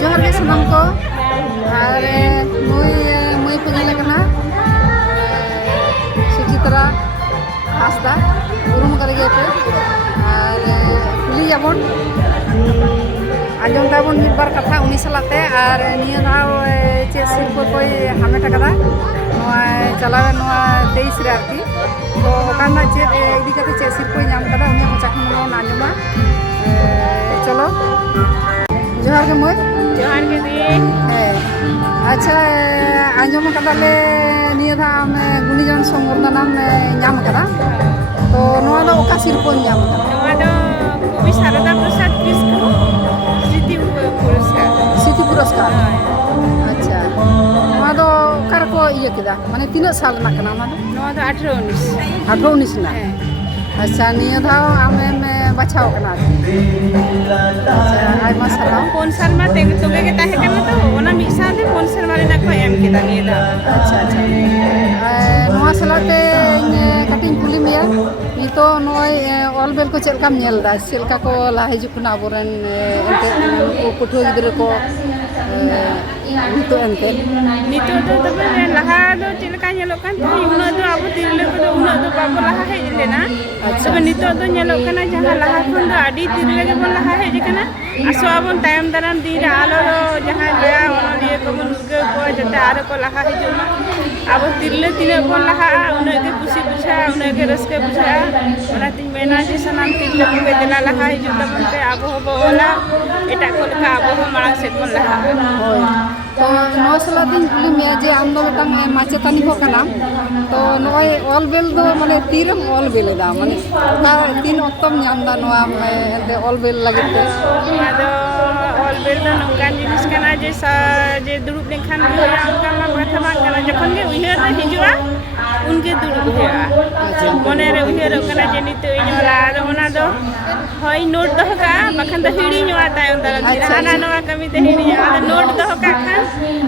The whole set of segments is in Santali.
जोहार के सनम को और मुई पे नेले कना सुचित्रा हासदा उरुम करगे पे और कुली जाबन आजम ताबन मिद बार कथा उनी सलाते और निया धाव चे सिरपो कोई हामेट कदा चलावे 23 रे आरकी तो ओकाना चे इदी कते चे सिरपो नाम कदा उनी मचा खन आजमा चलो जोहार के मोय जोहार के दी अच्छा आजम कदाले निया धाव में गुणीजन संवर्धना में नाम कदा तो नोआ दो ओका सिरपो नाम कदा नोआ दो कवि शारदा प्रसाद किस्कू सिटी पुरस्कार अच्छा नोआ दो कार को इया किदा माने तीना साल ना कना नोआ दो 18 19 ना अच्छा निया धाव आमे में बचाव कना अच्छा आइमा सारा फोन साल मा ते तोगे के ताहे कना तो ओना मिसा साथे फोन साल मारे ना को एम किदा निया धाव अच्छा अच्छा नोआ सालाते कटिंग कुली मिया तो नोय ऑल बेल को चलकाम नेलदा सेलका को ला हिजुकना बोरन एंते पुठो गिदरे को नितो एंते नितो तो तबे लहा दो चलका नेलो कान उना दो अब तिरले को उना दो बाबो लहा हे लेना तबे नितो दो नेलो कना जहां लहा खन दो आडी तिरले के बन लहा हे कना आसो आबन टाइम दाराम दिन आलो जहां गया ओना लिए को मन उगे को जते आर को लहा हे जुना अब तिरले तिने बन लहा उना के खुशी बुझा उना के रसके बुझा ओना तिन मेना जे सनाम तिरले को के दिला लहा हे जुना बनते अब हो ओला एटा को का अब हो मांग से बन लहा तो नोआ साला दिन कुली मिया जे आम दो बेटांग माचेतानी हो कना तो नोय ऑल बेल दो माने तीरम ऑल बेल दा माने का तीन ओक्तम नाम दा नोआ एंते ऑल बेल लगिते आदो ऑल बेल दो नोकान जिनिस कना जे दुरुब लेखान होया उनका मा कथा मा कना जखन के उइहर रे हिजुआ उनके दुरुब होया मने रे उइहर कना जे नितो इनोला आदो ओना दो होय नोट दो का बखन द हिड़ी नोआ तायम दा हाना नोआ कमी ते हिड़ी आदो नोट दो का खान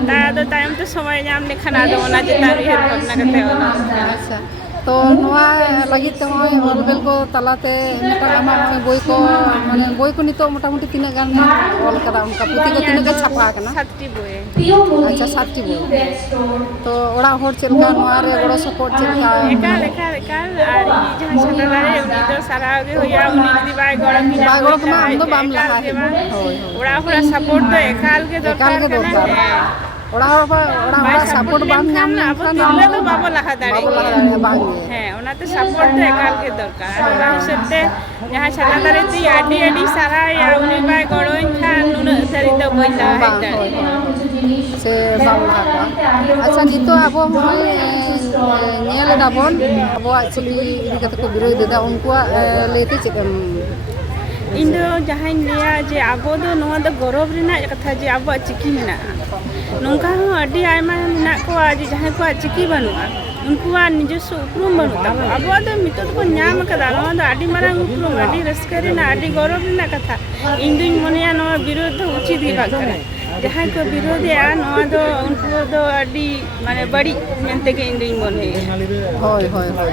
ता आदो टाइम तो समय नाम लेखान आदो ओना जे ता उइहर भावना कते ओना अच्छा तो नोआ लगित ते होय ऑल बेल को तलाते मेटा आमा बोई को माने बोई को नितो मोटा मोटी तिना गान ऑल कदा उनका पुती को तिना गान छापा कना 7टी बोए अच्छा 7टी बोई तो ओड़ा होर चलका नोआ रे बड़ो सपोर्ट चलका एकाल आर जहां छटा रे उनी तो सारा गे होया उनी जदी बाय गड़ मिला बाय गड़ मा हम तो बाम लहा है होय ओड़ा होरा सपोर्ट तो एकाल के दरकार कना ओड़ा सपोर्ट बाम नाम ना अब तिरले तो बाबो लहा दाड़ी है ओना तो सपोर्ट तो एकाल के दरकार ओना सेते जहां छटा दारे ती आडी आडी सारा या उनी बाय गड़ोइन खान नुन धरी तो बोइला है से बाम लहा अच्छा नितो आबो होय नेल दाबन आबो एक्चुअली इदी कते को विरोध दा उनको लेते चेकम इंदो जहां लिया जे आबो दो नोआ दो गौरव रिना कथा जे आबो चिकी मेना नोंका हो अडी आयमा मेना को आज जहां को चिकी बनुआ उनको निजस्व उपरूम बनुता आबो दो मितो को न्याम कदा नोआ दो अडी मारांग उपरूम अडी रस्कर रिना अडी गौरव रिना कथा इंदुन मनिया नोआ विरोध उचित दी बाकरा जहां को विरोध या नोआ दो उनको दो अडी माने बड़ी मेनते के इंदुन बने होय होय होय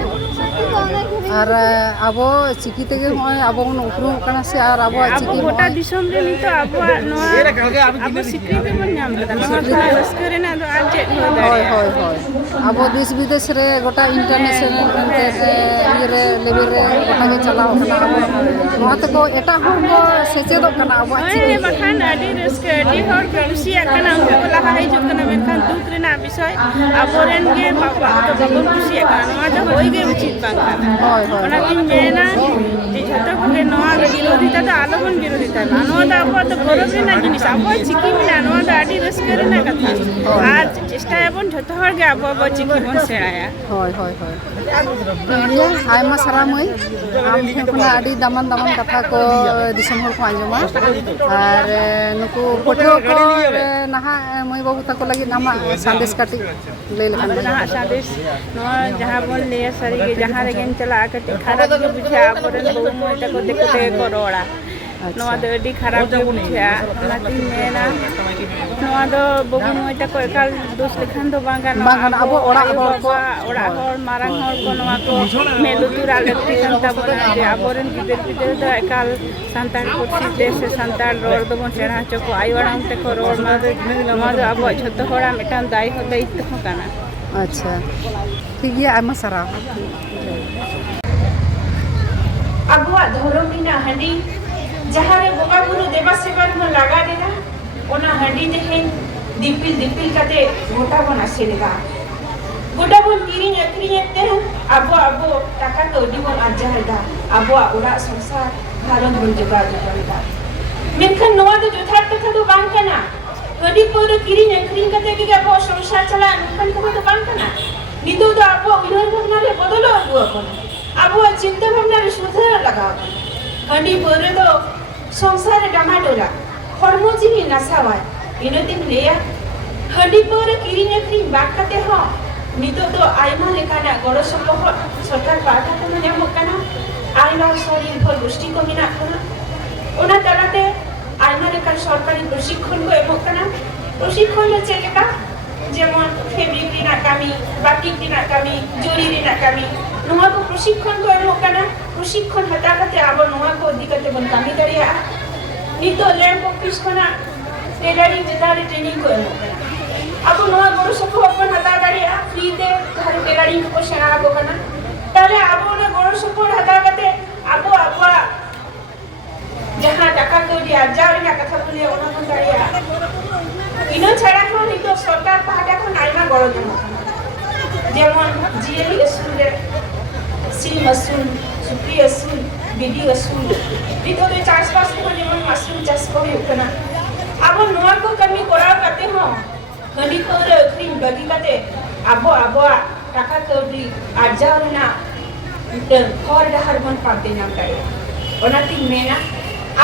और आबो चिकी तेगे होय आबो न उपरूम कना से और आबो चिकी गोटा दिसम रे नितो आबो नोआ आबो स्वीकृति बन नाम कदा नोआ रस्कर ना दो आज होय होय होय आबो देश विदेश रे गोटा इंटरनेशनल रे लेवल रे गोटा के चलाव कना आबो नोआ त को एटा हर को सेचेदो कना आबो चिकी बखान अडी रस्कर अडी हर खुशिया कना उनको लहा है जो कना मेनखान दुख रे ना विषय आबोरेन के बाबा तो बाबो खुशिया कना नोआ तो होई गे उचित बांग होय होय ओना दिन मेना जे झतो के नोआ विरोधिता तो आलोबन विरोधिता नोआ दा आबो तो गौरव रे ना जिनिस आबो चिकी मिला नोआ दा अडी रस्कर ना कथा आज चेष्टा बन झतो हर गे आबो चिकी बन सेराया होय होय होय आयमा सारा मई आम ठेखना अडी दामन दामन कथा को दिसम हर को आंजमा और नुकु पठो को नहा मई बाबू तको लगी नामा संदेश काटी ले लेखान नहा संदेश नोआ जहां बन ले सारी जहां रे गेन चला कटी खराब के बुझा आबोरेन बहु मई तको देखते को रोड़ा नवा दो अडी खराब गे बुझा ओनाती मेना नवा दो बबू मोय तको एकाल दोष लेखान दो बांगा abo orak hor ko ओड़ा हर मारांग हर को नवा को मेलुतुरा लेक्ति kan tabona je aboren gider gider do ekal santal kursi desh santal ror do bon chera choko aywaram te ko ror ma do noma do abo jhoto hora metan dai ho daitto ho kana अच्छा ठीक है आमा सारा abuak dhorom ina handi jahare boga buru deba sebar mon laga dena ona handi tehen dipil kate gota bon asedega gota bon kiring akring ete abo taka kaudi bon ajahda abo ora sangsar haron bon jaga jaga menkan noa do jothat katha do bang kana kadi pore kiring akring kate ge abo sangsar chala nukan katha do bang kana nido do abo ular bhagna re bodolo abo चिंता भावना रे सुधार लगा कनी परे दो संसार डामाडोला हरमो जिनि नासावा इनोतिन लेया कनी परे किरिन क्रीम बाकते हो नितो दो आइमा लेकाना गड़ो सपोह सरकार पाटा को न्यामो काना आइमा शरीर भर दृष्टि को मिना काना ओना तलाते आइमा लेका सरकारी प्रशिक्षण को एमो काना प्रशिक्षण ले चेलेका जेमन फैब्रिक रिना कामी बाटिक रिना कामी जोरी रिना कामी नोआ को प्रशिक्षण को एमो काना प्रशिक्षण हटा कते आबो नोआ को दिकते बन कामी दरिया नितो लैंप ऑफिस कोना टेलरिंग जितारे ट्रेनिंग को एमो काना आबो नोआ गरो सको अपन हटा दरिया फ्री दे घर टेलरिंग को सेना आबो काना ताले आबो ने गरो सको हटा कते आबो जहां टाका को दिया हजार ना कथा बोले ओना को दरिया इनो छाड़ा को नितो सरकार पाटा को नाइमा गरो जमा जेमन जीएली स्कूल रे सिम असूल सुप्री असूल बीडी असूल नितो दे चार्ज पास को जेमन मशरूम चाष को हुकना आबो नोआ को कमी कोराव करते हो कनी पर क्रीम बगी कते आबो टाका कौडी आजार ना खर डहर बन पाते ना करे ओनाती मेना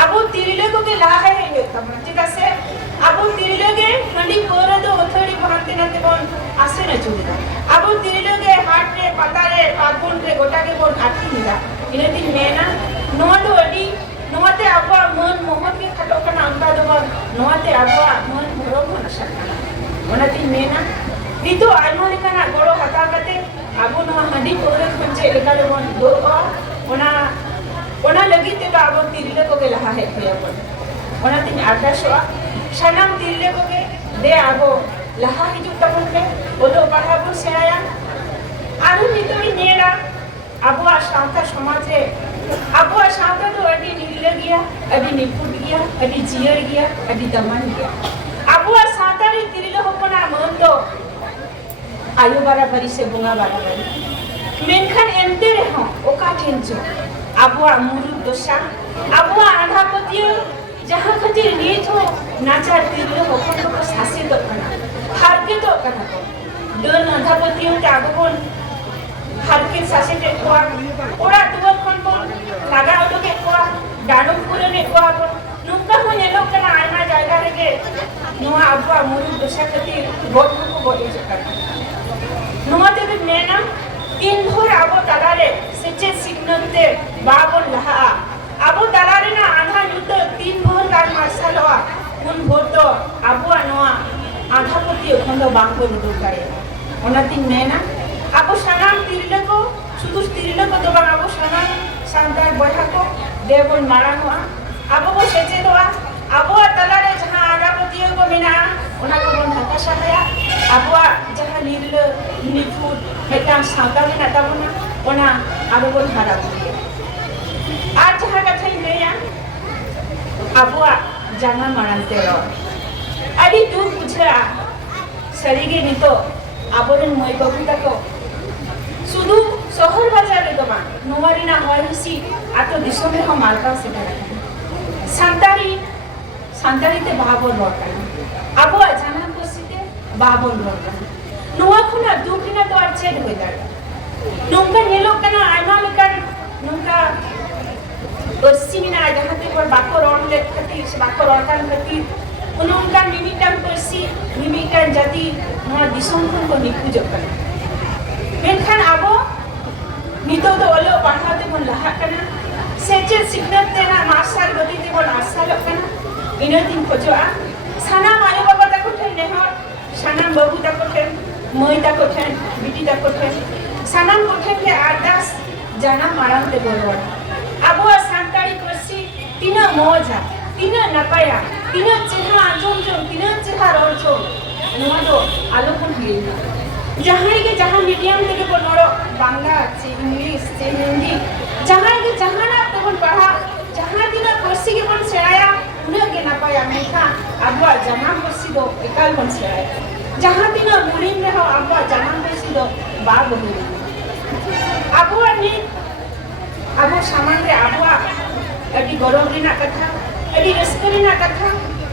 आबो तिरिले को के ला है तमन ठीक আছে आबो तिरिले के कनी पर दो ओथड़ी भांते ना ते बन आसे ना चुदा आबो तिरिले के हाट रे पता रे पागुन रे गोटा के बन आठी निदा इनती मेना नो दो अडी नोते आबो मन मोहत के खटो कना अंता दो नोते आबो मन भरो मन सकना ओनाती मेना नितो आइमा लेकाना गोरो हता कते आबो नो हंडी कोरे पंचे लेका बन दो ओना लगी ते आबो तिरिले को के लहा है खया बन ओनाती आकाशवा सनम तिरिले को के दे आबो लहा हिजु तबन पे ओलो पढ़ाबो सेया आरु नितोई नेरा आबो सावता समाज रे आबो सावता तो अडी नीले गया अडी निपुट गया अडी जियर गया अडी दमन गया आबो सावता रे तिरिले होपना मन दो आयु बराबरी से बुंगा बराबरी मेनखान एंते रे हो ओका ठेंचो आबो मुरु दोसा आबो आधा पतियो जहां खतिर नीत हो नाचा तिरिले होपन को सासे दो कना हारके तो कना डन आधा पतियो तागोन हारके सासे ते कोआ ओरा दुवर कोन बोल लागा ओलो के कोआ डाडो पुरे ने कोआ बोल नुका हो नेलो कना आना जायगा रे के नोआ आबो मुरु दोसा खतिर बहुत को बोले जका नोआ ते मेना तीन भोर आबो तालारे सेचे सिग्नलते बाबन लहा आबो तालारे ना आधा युद्ध तीन भोर गान मारसालवा उन भोर तो आबो नोआ आधा पति खंड बांको नुदो करे ओनाती मेना आबो सनाम तिरले को सुदुर तिरले को तो आबो सनाम सांतार बहा को देवन मारांगवा आबो को सेचे दोआ आबो तालारे जहां आधा पति को मेना ओना को बन हता सहाया आबो जहां नीरले निफुट मेटाम सावता में नाता बना ओना आबो को धारा आज जहां कथाई लेया आबो जाना मानते रो अडी तू बुझा सरीगे नितो आबोरन मय बाबू तको सुदु शहर बाजार रे दमा नोवारिना होयसी आतो दिसोमे हम मालका सिटा सांतारी ते बाबो रोका आबो जाना कोसिते बाबो रोका नोवा खुना दुखिना तो आचेड होय दाड़ा नुंका नेलो कना आइमा लेकर नुंका ओसिमिना जहाते पर बाको रोन ले खती बाको रोकान खती उनका निमिटन परसी निमिटन जाति नोआ दिसोम को निपुजो कना मेनखान आबो नितो तो ओलो पढ़ाते मन लहा कना Sejak signal tena marsal godi tebon asal lokana, ina tin khojoa. Sana ayo baba tako ten nehor, sana babu tako ten, moi tako ten, biti tako ten. Sana koten ke ardas jana marang te bolwan. Abo santari kursi tina moja, tina napaya, tina cehra anjom jom, tina cehra rorjo. Nua do alopun hiya. Jahai ke jahan medium tege bonoro Bangla, ce English, ce Hindi. Jahai ke jahan आप तबन पढ़ा, जहाँ दिना kursi के बन सेराया, उन्हें के napaya mereka abwa janam kursi do ekal बन सेराया. जहाँ दिना बुढ़ी में हो abwa janam kursi do बाग हो. Abwa ni, abwa saman re abwa, अभी गौरव रीना कथा, अभी रस्कर रीना कथा,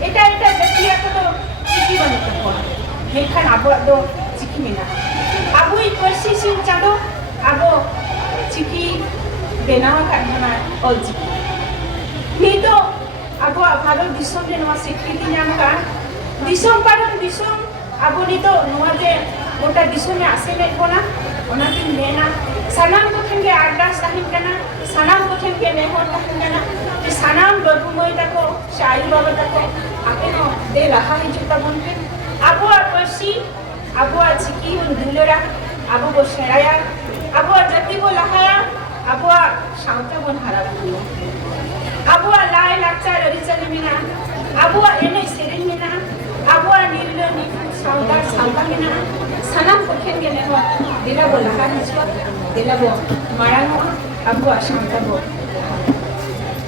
एटा बच्चिया को तो चिकी बनी कथा. मेखान abwa do chikki Mina. Abwa kursi sin चादो, abwa chikki benawa karena all chikki. Nito abo Bharat disam je noa sikriti nyam kan disam paran disam abo nito noa je gota disam me ase me bona ona tin mena sanam ko thenge ardas dahin kana sanam ko thenge nehor dahin kana je sanam babu moi tako shai baba tako apeno de raha hi juta bonke abo apasi abo chiki un dulera abo bo sheraya abo jati bo lahaya abo sauta bon harabu Abua lai lakcar original mina, abua ene sering mina, abua nirlo nifu saudar mina, sanam koken gene ho, dila bo lahar hiswa, dila bo marano, abua shanta bo.